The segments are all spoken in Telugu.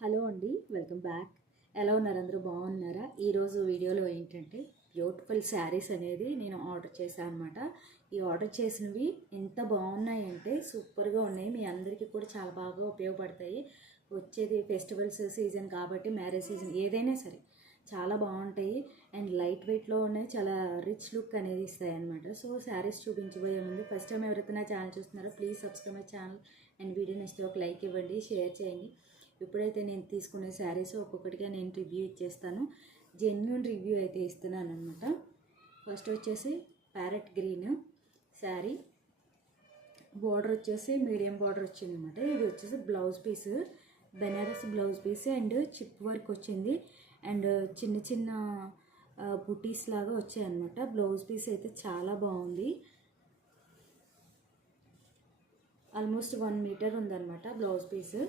హలో అండి, వెల్కమ్ బ్యాక్. ఎలా ఉన్నారు? అందరూ బాగున్నారా? ఈరోజు వీడియోలో ఏంటంటే బ్యూటిఫుల్ శారీస్ అనేది నేను ఆర్డర్ చేశాను అనమాట. ఈ ఆర్డర్ చేసినవి ఎంత బాగున్నాయంటే సూపర్గా ఉన్నాయి. మీ అందరికీ కూడా చాలా బాగా ఉపయోగపడతాయి. వచ్చేది ఫెస్టివల్స్ సీజన్ కాబట్టి, మ్యారేజ్ సీజన్ ఏదైనా సరే చాలా బాగుంటాయి. అండ్ లైట్ వెయిట్లో ఉన్నాయి, చాలా రిచ్ లుక్ అనేది ఇస్తాయి అనమాట. సో శారీస్ చూపించబోయే ముందు ఫస్ట్ టైం ఎవరైతే నా ఛానల్ చూస్తున్నారో please subscribe my channel and video నచ్చితే ఒక లైక్ ఇవ్వండి, షేర్ చేయండి. ఇప్పుడైతే నేను తీసుకునే శారీస్ ఒక్కొక్కటిగా నేను రివ్యూ ఇచ్చేస్తాను. జెన్యూన్ రివ్యూ అయితే ఇస్తున్నాను అనమాట. ఫస్ట్ వచ్చేసి ప్యారెట్ గ్రీన్ శారీ, బార్డర్ వచ్చేసి మీడియం బార్డర్ వచ్చింది అనమాట. ఇది వచ్చేసి blouse piece, Benaras blouse piece and chip work వచ్చింది. అండ్ చిన్న చిన్న బుటీస్ లాగా వచ్చాయి అనమాట. బ్లౌజ్ పీస్ అయితే చాలా బాగుంది. ఆల్మోస్ట్ 1 మీటర్ ఉందన్నమాట బ్లౌజ్ పీస్.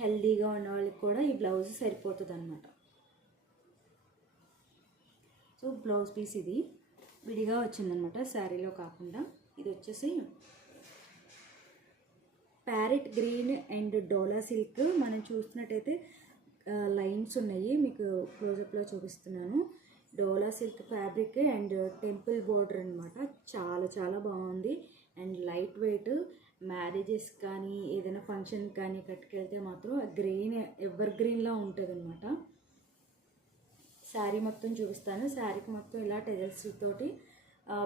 హెల్దీగా ఉన్న వాళ్ళకి కూడా ఈ బ్లౌజ్ సరిపోతుంది అనమాట. సో బ్లౌజ్ పీస్ ఇది విడిగా వచ్చిందనమాట, శారీలో కాకుండా. ఇది వచ్చేసి parrot green and Dola silk. మనం చూసినట్టయితే లైన్స్ ఉన్నాయి, మీకు క్లోజప్లో చూపిస్తున్నాను. Dola silk fabric and temple border అనమాట. చాలా చాలా బాగుంది అండ్ లైట్ వెయిట్. మ్యారేజెస్ కానీ ఏదైనా ఫంక్షన్ కానీ కట్టుకెళ్తే మాత్రం గ్రీన్ ఎవర్ గ్రీన్లా ఉంటుంది అనమాట. శారీ మొత్తం చూపిస్తాను. శారీకి మొత్తం ఇలా టెజల్స్ తోటి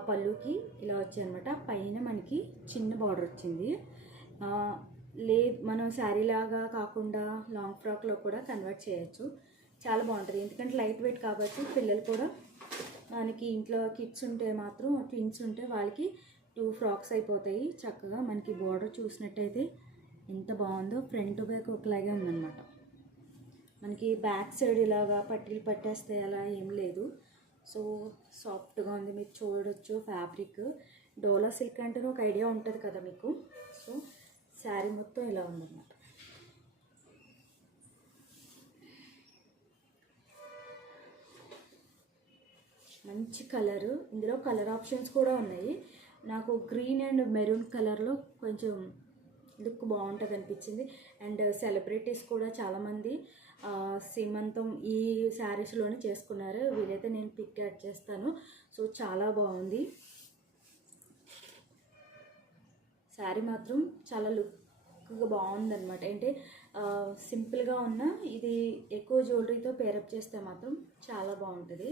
పళ్ళుకి ఇలా వచ్చాయన్నమాట. పైన మనకి చిన్న బార్డర్ వచ్చింది. మనం శారీ లాగా కాకుండా లాంగ్ ఫ్రాక్లో కూడా కన్వర్ట్ చేయొచ్చు. చాలా బాగుంటుంది ఎందుకంటే లైట్ వెయిట్ కాబట్టి. పిల్లలు కూడా మనకి ఇంట్లో కిడ్స్ ఉంటే మాత్రం, ట్విన్స్ ఉంటే వాళ్ళకి 2 ఫ్రాక్స్ అయిపోతాయి చక్కగా. మనకి బార్డర్ చూసినట్టయితే ఎంత బాగుందో, ఫ్రంట్ బ్యాక్ ఒకలాగే ఉందన్నమాట. మనకి బ్యాక్ సైడ్ ఇలాగా పట్టీలు పట్టేస్తే అలా ఏం లేదు. సో సాఫ్ట్గా ఉంది, మీరు చూడొచ్చు. ఫ్యాబ్రిక్ డోలా సిల్క్ అంటే ఒక ఐడియా ఉంటుంది కదా మీకు. సో శారీ మొత్తం ఇలా ఉందన్నమాట. మంచి కలరు. ఇందులో కలర్ ఆప్షన్స్ కూడా ఉన్నాయి. నాకు గ్రీన్ అండ్ మెరూన్ కలర్లో కొంచెం లుక్ బాగుంటుంది అనిపించింది. అండ్ సెలబ్రిటీస్ కూడా చాలామంది సీమంతం ఈ శారీస్లోనే చేసుకున్నారు. వీలైతే నేను పిక్ యాడ్ చేస్తాను. సో చాలా బాగుంది శారీ మాత్రం. చాలా లుక్గా బాగుందన్నమాట. అంటే సింపుల్గా ఉన్న ఇది ఎక్కువ జ్యువెలరీతో పేరప్ చేస్తే మాత్రం చాలా బాగుంటుంది.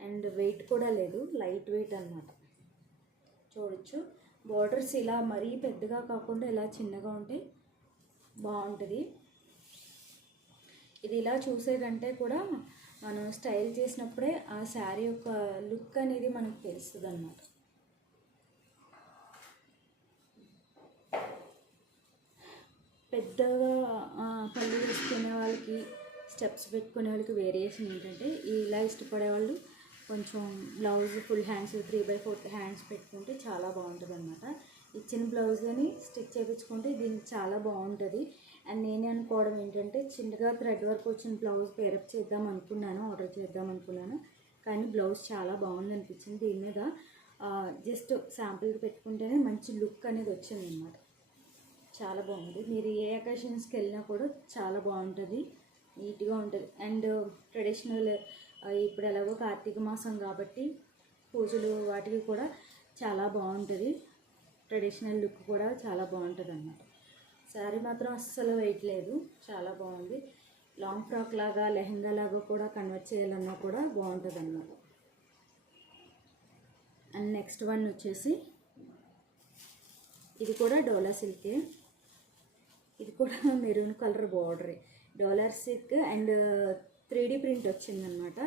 అండ్ వెయిట్ కూడా లేదు, లైట్ వెయిట్ అన్నమాట. చూడొచ్చు బార్డర్స్ ఇలా మరీ పెద్దగా కాకుండా ఇలా చిన్నగా ఉంటే బాగుంటుంది. ఇది ఇలా చూసే కంటే కూడా మనం స్టైల్ చేసినప్పుడే ఆ శారీ యొక్క లుక్ అనేది మనకు తెలుస్తుంది అన్నమాట. పెద్దగా పళ్ళు వేసుకునే వాళ్ళకి, స్టెప్స్ పెట్టుకునే వాళ్ళకి వేరియేషన్ ఏంటంటే, ఇలా ఇష్టపడే వాళ్ళు కొంచెం బ్లౌజ్ ఫుల్ హ్యాండ్స్ 3/4 హ్యాండ్స్ పెట్టుకుంటే చాలా బాగుంటుంది అనమాట. ఇచ్చిన బ్లౌజ్ కానీ స్టిచ్ చేయించుకుంటే దీనికి చాలా బాగుంటుంది. అండ్ నేనే అనుకోవడం ఏంటంటే, చిన్నగా థ్రెడ్ వర్క్ వచ్చిన బ్లౌజ్ పేరప్ చేద్దాం అనుకున్నాను, ఆర్డర్ చేద్దాం అనుకున్నాను. కానీ బ్లౌజ్ చాలా బాగుంది అనిపించింది. దీని మీద జస్ట్ శాంపుల్కి పెట్టుకుంటేనే మంచి లుక్ అనేది వచ్చింది అనమాట. చాలా బాగుంది. మీరు ఏ అకేషన్స్కి వెళ్ళినా కూడా చాలా బాగుంటుంది, నీట్గా ఉంటుంది. అండ్ ట్రెడిషనల్, ఇప్పుడు ఎలాగో కార్తీక మాసం కాబట్టి పూజలు వాటికి కూడా చాలా బాగుంటుంది. ట్రెడిషనల్ లుక్ కూడా చాలా బాగుంటుంది అన్నమాట. శారీ మాత్రం అస్సలు వెయిట్ లేదు, చాలా బాగుంది. లాంగ్ ఫ్రాక్ లాగా, లెహంగా లాగా కూడా కన్వర్ట్ చేయాలన్నా కూడా బాగుంటుంది అన్నమాట. అండ్ నెక్స్ట్ వన్ వచ్చేసి ఇది కూడా డోలా సిల్కే. ఇది కూడా మెరూన్ కలర్ బార్డరే. Dola silk and 3D print వచ్చిందనమాట.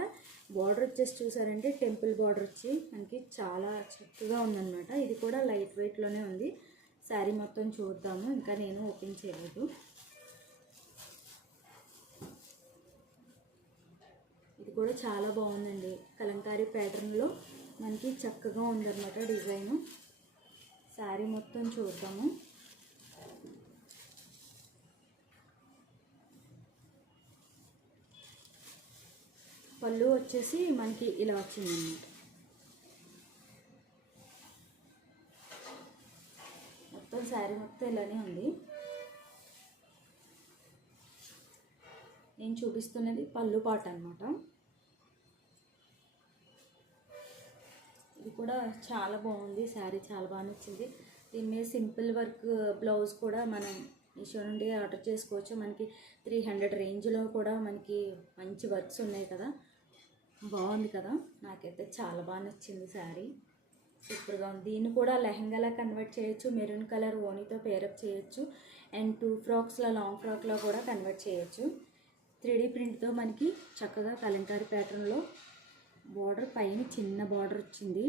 బార్డర్ వచ్చేసి చూసారంటే టెంపుల్ బార్డర్ వచ్చి మనకి చాలా చక్కగా ఉందన్నమాట. ఇది కూడా లైట్ వెయిట్లోనే ఉంది. శారీ మొత్తం చూద్దాము, ఇంకా నేను ఓపెన్ చేయలేదు. ఇది కూడా చాలా బాగుందండి. కలంకారీ ప్యాటర్న్లో మనకి చక్కగా ఉందన్నమాట డిజైను. శారీ మొత్తం చూద్దాము. పళ్ళు వచ్చేసి మనకి ఇలా వచ్చిందన్నమాట. మొత్తం శారీ మొత్తం ఇలానే ఉంది. నేను చూపిస్తున్నది పళ్ళు పాట అనమాట. ఇది కూడా చాలా బాగుంది, శారీ చాలా బాగా నచ్చింది. దీని మీద సింపుల్ వర్క్ బ్లౌజ్ కూడా మనం మీషో నుండి ఆర్డర్ చేసుకోవచ్చు. మనకి 300 రేంజ్లో కూడా మనకి మంచి వర్క్స్ ఉన్నాయి కదా, బాగుంది కదా. నాకైతే చాలా బాగా నచ్చింది శారీ, సూపర్గా ఉంది. దీన్ని కూడా లెహంగాలా కన్వర్ట్ చేయొచ్చు, మెరూన్ కలర్ ఓనీతో పేరప్ చేయొచ్చు, అండ్ 2 ఫ్రాక్స్లో లాంగ్ ఫ్రాక్లో కూడా కన్వర్ట్ చేయొచ్చు. 3D ప్రింట్తో మనకి చక్కగా కలంకారీ ప్యాటర్న్లో బార్డర్, పైన చిన్న బార్డర్ వచ్చింది,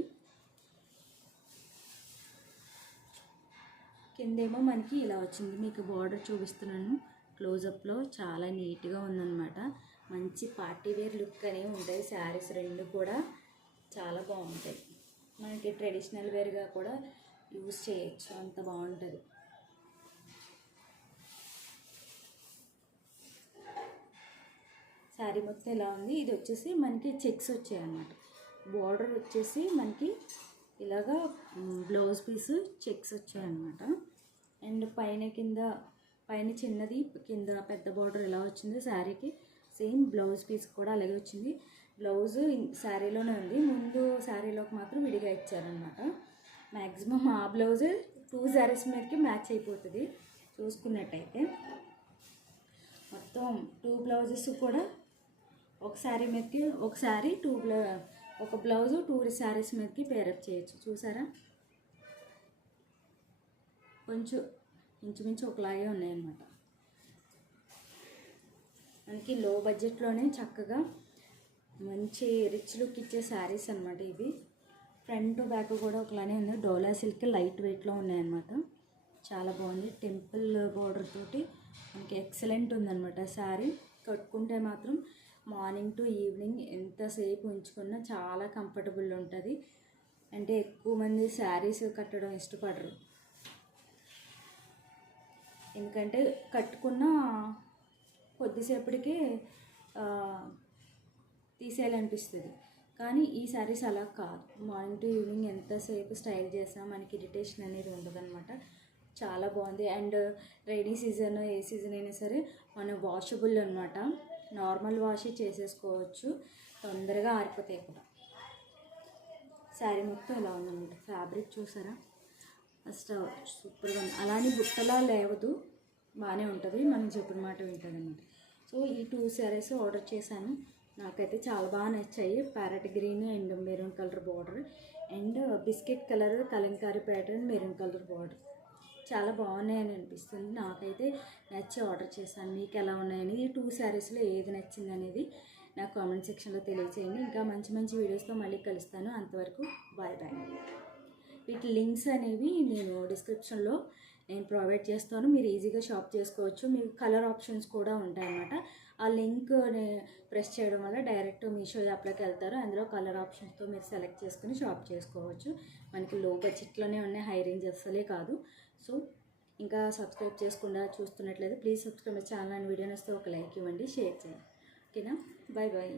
కిందేమో మనకి ఇలా వచ్చింది. మీకు బార్డర్ చూపిస్తున్నాను క్లోజప్లో, చాలా నీట్గా ఉందన్నమాట. మంచి పార్టీ వేర్ లుక్ అనేవి ఉంటాయి శారీస్ రెండు కూడా, చాలా బాగుంటాయి. మనకి ట్రెడిషనల్ వేర్గా కూడా యూజ్ చేయొచ్చు, అంత బాగుంటుంది. శారీ మొత్తం ఇలా ఉంది. ఇది వచ్చేసి మనకి చెక్స్ వచ్చాయి అన్నమాట. బార్డర్ వచ్చేసి మనకి ఇలాగా బ్లౌజ్ పీస్ చెక్స్ వచ్చాయన్నమాట. అండ్ పైన చిన్నది, కింద పెద్ద బార్డర్ ఎలా వచ్చింది శారీకి, సేమ్ బ్లౌజ్ పీస్ కూడా అలాగే వచ్చింది. బ్లౌజ్ శారీలోనే ఉంది, ముందు శారీలోకి మాత్రం విడిగా ఇచ్చారనమాట. మ్యాక్సిమం ఆ బ్లౌజ్ 2 శారీస్ మీదకి మ్యాచ్ అయిపోతుంది చూసుకున్నట్టయితే. మొత్తం 2 బ్లౌజెస్ కూడా ఒక శారీ మీదకి, ఒక శారీ ఒక బ్లౌజు 2 శారీస్ మీదకి పేరప్ చేయొచ్చు. చూసారా, కొంచెం ఇంచుమించు ఒకలాగే ఉన్నాయన్నమాట. మనకి లో బడ్జెట్లోనే చక్కగా మంచి రిచ్ లుక్ ఇచ్చే శారీస్ అనమాట ఇవి. ఫ్రంట్ బ్యాక్ కూడా ఒకలానే ఉంది. డోలా సిల్క్ లైట్ వెయిట్లో ఉన్నాయన్నమాట, చాలా బాగుంది. టెంపుల్ బార్డర్ తోటి మనకి ఎక్సలెంట్ ఉందన్నమాట శారీ. కట్టుకుంటే మాత్రం మార్నింగ్ టు ఈవినింగ్ ఎంతసేపు ఉంచుకున్నా చాలా కంఫర్టబుల్ ఉంటుంది. అంటే ఎక్కువ మంది శారీస్ కట్టడం ఇష్టపడరు, ఎందుకంటే కట్టుకున్న కొద్దిసేపటికే తీసేయాలనిపిస్తుంది. కానీ ఈ శారీస్ అలా కాదు, మార్నింగ్ టు ఈవినింగ్ ఎంతసేపు స్టైల్ చేసినా మనకి ఇరిటేషన్ అనేది ఉండదన్నమాట. చాలా బాగుంది. And rainy season, A season అయినా సరే మనం వాషబుల్ అనమాట, నార్మల్ వాష్ చేసేసుకోవచ్చు, తొందరగా ఆరిపోతాయి కూడా. శారీ మొత్తం ఇలా ఉందన్నమాట. ఫ్యాబ్రిక్ చూసారా, ఫస్ట్ సూపర్గా ఉంది. అలానే బుట్టలా లేవదు, బాగానే ఉంటుంది, మనం చెప్పిన మాట వింటుంది అన్నమాట. సో ఈ 2 శారీస్ ఆర్డర్ చేశాను, నాకైతే చాలా బాగా నచ్చాయి. Parrot green and maroon colour border, and biscuit colour Kalamkari pattern maroon colour border, చాలా బాగున్నాయని అనిపిస్తుంది. నాకైతే నచ్చి ఆర్డర్ చేశాను. మీకు ఎలా ఉన్నాయని, ఈ 2 శారీస్లో ఏది నచ్చింది అనేది నాకు కామెంట్ సెక్షన్లో తెలియచేయండి. ఇంకా మంచి మంచి వీడియోస్తో మళ్ళీ కలుస్తాను. అంతవరకు బాయ్ బాయ్. వీటి లింక్స్ అనేవి నేను డిస్క్రిప్షన్లో ప్రొవైడ్ చేస్తాను, మీరు ఈజీగా షాప్ చేసుకోవచ్చు. మీకు కలర్ ఆప్షన్స్ కూడా ఉంటాయన్నమాట. ఆ లింక్ ప్రెస్ చేయడం వల్ల డైరెక్ట్ మీషో యాప్లోకి వెళ్తారు, అందులో కలర్ ఆప్షన్స్తో మీరు సెలెక్ట్ చేసుకుని షాప్ చేసుకోవచ్చు. మనకి లో బడ్జెట్లోనే ఉన్నాయి, హై రేంజ్ అస్సలే కాదు. సో ఇంకా సబ్స్క్రైబ్ చేసుకుండా చూస్తున్నట్లయితే please subscribe my channel and video నచ్చితే ఒక లైక్ ఇవ్వండి, షేర్ చేయండి. ఓకేనా, బాయ్ బాయ్.